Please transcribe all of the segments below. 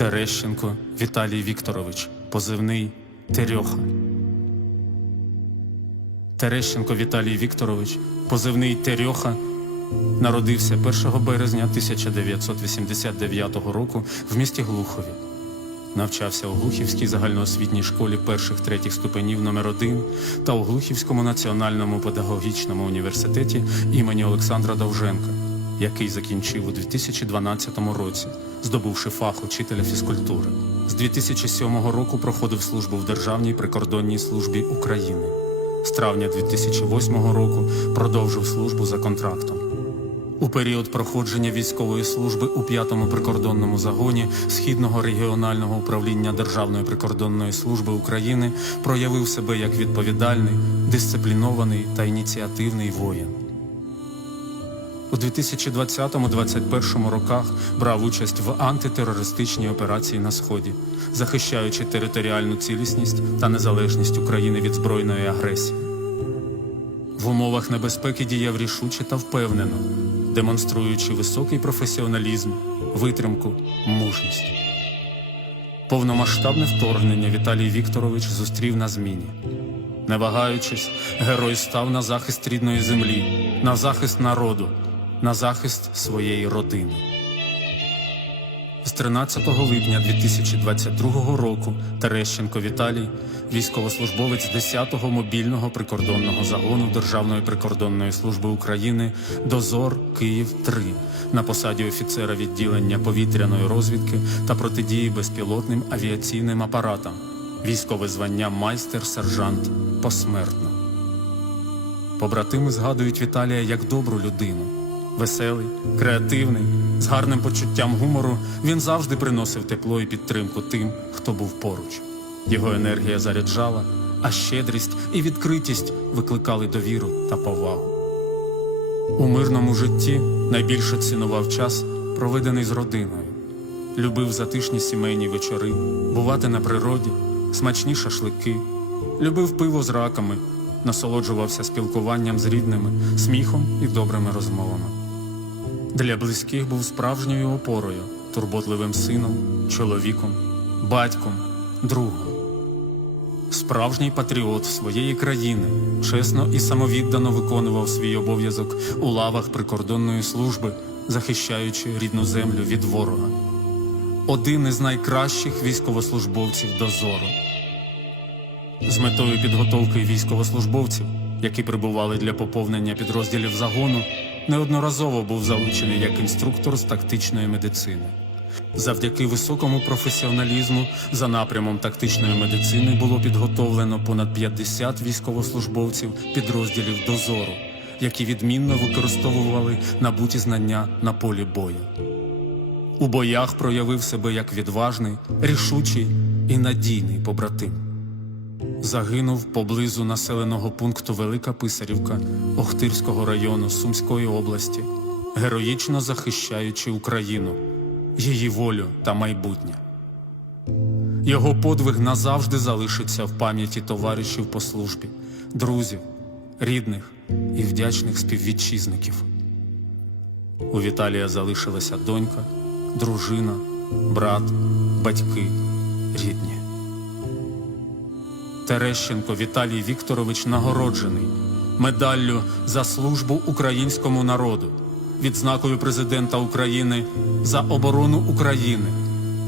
Терещенко Віталій Вікторович, позивний Терьоха. Терещенко Віталій Вікторович, позивний Терьоха, народився 1 березня 1989 року в місті Глухові. Навчався у Глухівській загальноосвітній школі перших третіх ступенів номер 1 та у Глухівському національному педагогічному університеті імені Олександра Довженка, який закінчив у 2012 році, здобувши фах учителя фізкультури. З 2007 року проходив службу в Державній прикордонній службі України. З травня 2008 року продовжив службу за контрактом. У період проходження військової служби у 5-му прикордонному загоні Східного регіонального управління Державної прикордонної служби України проявив себе як відповідальний, дисциплінований та ініціативний воїн. У 2020-2021 роках брав участь в антитерористичній операції на Сході, захищаючи територіальну цілісність та незалежність України від збройної агресії. В умовах небезпеки діяв рішуче та впевнено, демонструючи високий професіоналізм, витримку, мужність. Повномасштабне вторгнення Віталій Вікторович зустрів на зміні. Не вагаючись, герой став на захист рідної землі, на захист народу, на захист своєї родини. З 13 липня 2022 року Терещенко Віталій, військовослужбовець 10-го мобільного прикордонного загону Державної прикордонної служби України Дозор Київ 3 на посаді офіцера відділення повітряної розвідки та протидії безпілотним авіаційним апаратам, військове звання майстер-сержант посмертно. Побратими згадують Віталія як добру людину. Веселий, креативний, з гарним почуттям гумору він завжди приносив тепло і підтримку тим, хто був поруч. Його енергія заряджала, а щедрість і відкритість викликали довіру та повагу. У мирному житті найбільше цінував час, проведений з родиною. Любив затишні сімейні вечори, бувати на природі, смачні шашлики, любив пиво з раками, насолоджувався спілкуванням з рідними, сміхом і добрими розмовами. Для близьких був справжньою опорою, турботливим сином, чоловіком, батьком, другом. Справжній патріот своєї країни чесно і самовіддано виконував свій обов'язок у лавах прикордонної служби, захищаючи рідну землю від ворога. Один із найкращих військовослужбовців дозору. З метою підготовки військовослужбовців, які прибували для поповнення підрозділів загону, неодноразово був залучений як інструктор з тактичної медицини. Завдяки високому професіоналізму за напрямом тактичної медицини було підготовлено понад 50 військовослужбовців підрозділів дозору, які відмінно використовували набуті знання на полі бою. У боях проявив себе як відважний, рішучий і надійний побратим. Загинув поблизу населеного пункту Велика Писарівка Охтирського району Сумської області, героїчно захищаючи Україну, її волю та майбутнє. Його подвиг назавжди залишиться в пам'яті товаришів по службі, друзів, рідних і вдячних співвітчизників. У Віталія залишилася донька, дружина, брат, батьки, рідні. Терещенко Віталій Вікторович нагороджений медаллю за службу українському народу, відзнакою президента України за оборону України,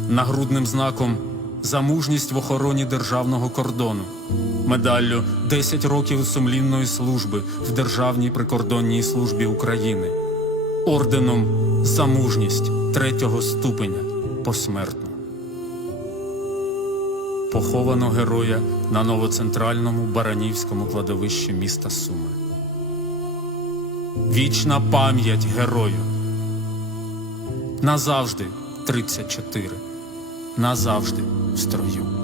нагрудним знаком за мужність в охороні державного кордону, медаллю 10 років сумлінної служби в Державній прикордонній службі України, орденом за мужність третього ступеня посмертно. Поховано героя на новоцентральному Баранівському кладовищі міста Суми. Вічна пам'ять герою. Назавжди 34. Назавжди в строю.